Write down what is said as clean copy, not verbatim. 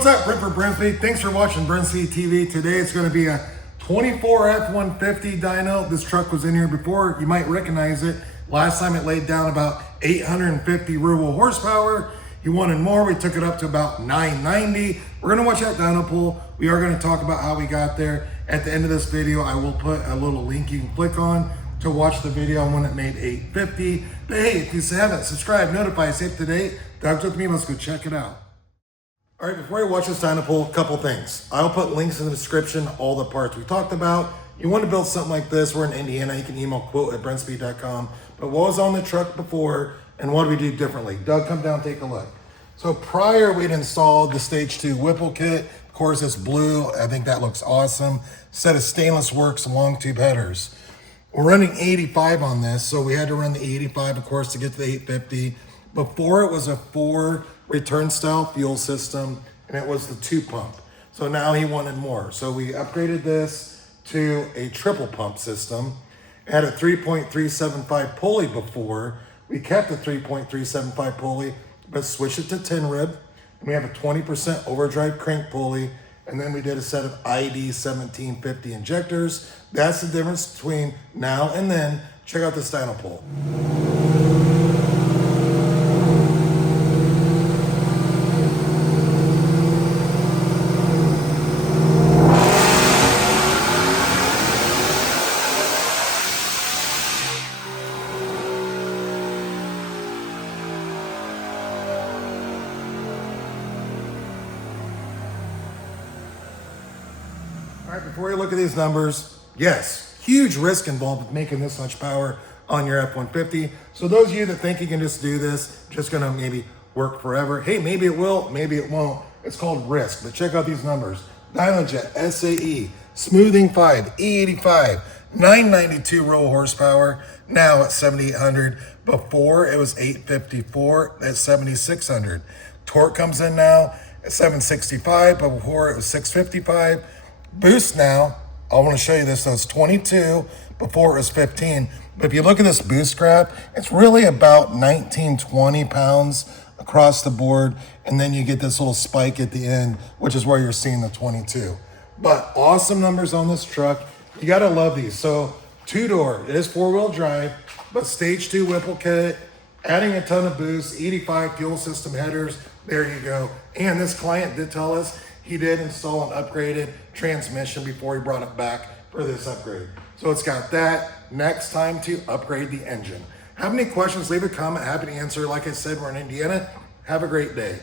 What's up, Rick for Brinsby? Thanks for watching Brinsby TV. Today it's going to be a 24 F150 dyno. This truck was in here before. You might recognize it. Last time it laid down about 850 rural horsepower. You wanted more, we took it up to about 990. We're going to watch that dyno pull. We are going to talk about how we got there. At the end of this video, I will put a little link you can click on to watch the video on when it made 850. But hey, if you haven't subscribed, notify, stay up to date. Doug's with me, let's go check it out. All right, before you watch this dyno pull, a couple things. I'll put links in the description, all the parts we talked about. You want to build something like this, we're in Indiana, you can email quote@brinsby.com. But what was on the truck before and what do we do differently? Doug, come down, take a look. So prior, we'd installed the Stage 2 Whipple kit. Of course, it's blue. I think that looks awesome. Set of Stainless Works long tube headers. We're running E85 on this, so we had to run the E85, of course, to get to the 850. Before, it was a 4 return style fuel system, and it was the 2 pump. So now he wanted more. So we upgraded this to a triple pump system. It had a 3.375 pulley before. We kept the 3.375 pulley, but switched it to 10 rib. And we have a 20% overdrive crank pulley. And then we did a set of ID 1750 injectors. That's the difference between now and then. Check out this dyno pull. All right, before you look at these numbers, yes, huge risk involved with making this much power on your F-150. So those of you that think you can just do this, just gonna maybe work forever. Hey, maybe it will, maybe it won't. It's called risk, but check out these numbers. Dynojet, SAE, Smoothing 5, E85, 992 roll horsepower, now at 7,800. Before it was 854 at 7,600. Torque comes in now at 765, but before it was 655. Boost now, I want to show you this, so it's 22, before it was 15. But if you look at this boost graph, it's really about 19, 20 pounds across the board. And then you get this little spike at the end, which is where you're seeing the 22. But awesome numbers on this truck. You got to love these. So 2-door, it is 4-wheel drive, but Stage 2 Whipple kit, adding a ton of boost, 85 fuel system headers. There you go. And this client did tell us he did install an upgraded transmission before he brought it back for this upgrade. So it's got that. Next time to upgrade the engine. Have any questions, leave a comment. Happy to answer. Like I said, we're in Indiana. Have a great day.